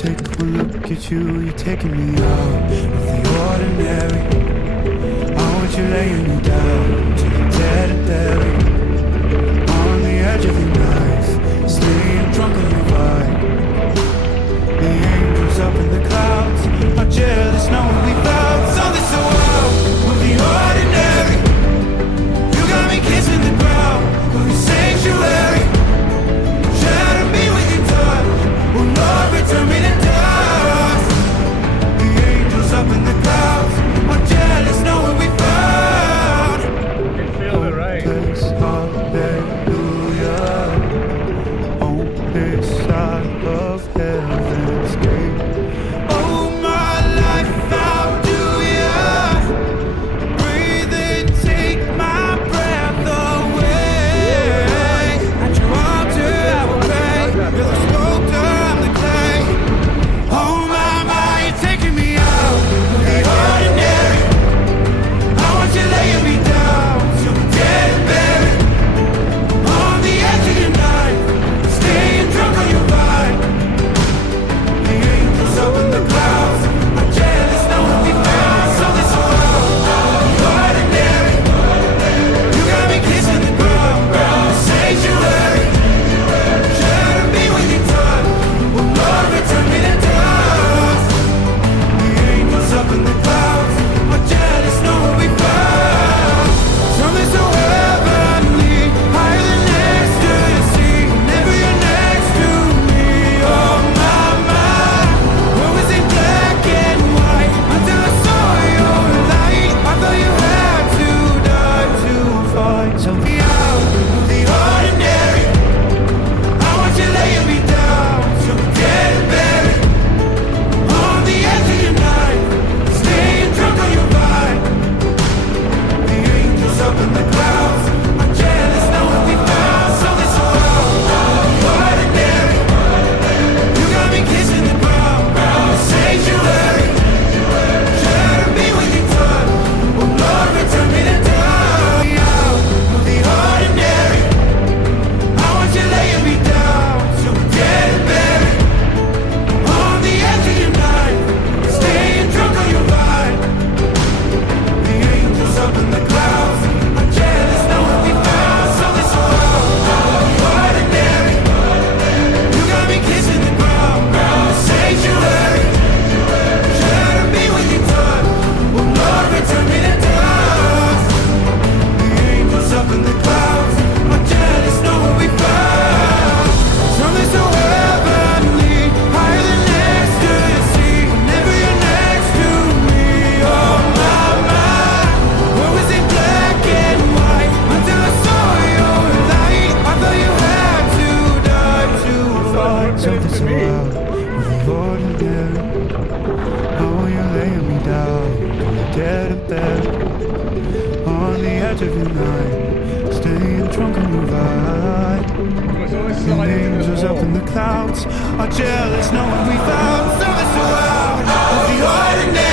take one look at you, you're taking me out of the ordinary. I want you laying me down till you're dead and buried. On the edge of your knife, staying drunk on your vibe. The angels up in the clouds are jealous knowing we found something so wild of the ordinary. You got me kissing the ground of your sanctuary. Shadow me with your touch, will not return me to dust. The angels up in the clouds are jealous knowing we found. You can feel it, right? Hallelujah, on this side of heaven's gate. Oh, my life, how do ya breathe and take my breath away? At your altar I will pray. You're the sculptor, I'm the clay. Oh my, you're taking me out of the ordinary. I want you laying me down till we're dead and buried. On the edge of your night, staying drunk on your vibe. The angels up in the clouds are jealous knowing we found something so wild, the ordinary. You got me kissing the ground, sanctuary. Shadow me with your touch, will Lord return me to dust. The angels up in the clouds are jealous knowing we found something so heavenly, higher than ecstasy. Whenever you're next to me, oh my, what was in black and white until I saw your light. I thought you had to die to find something out of the ordinary. I want you laying me down till we're dead and buried. On the edge of your night, staying drunk on your vibe. The angels up in the clouds are jealous knowing we found something so wild, the ordinary. You got me kissing the ground, sanctuary. Shadow me with your touch, will Lord return me to dust. Out of the ordinary. I want you laying me down till we're dead and buried. On the edge of your night, staying drunk on your vibe. The angels up in the clouds are jealous knowing we found something so wild, the ordinary. You got me kissing the ground, sanctuary. Shadow me with your touch, will Lord return me to dust. The angels up in the clouds are jealous knowing we found something so heavenly, higher than ecstasy. Whenever you're next to me, oh my, what was in black and white until I saw your light. I thought you had to die to find something so wild of the ordinary. Oh, you're laying me down, you're dead and buried. On the edge of your night, staying drunk on your vibe. It's always The sliding into this angels up hole. in the clouds are jealous knowing we found something so wild of the ordinary.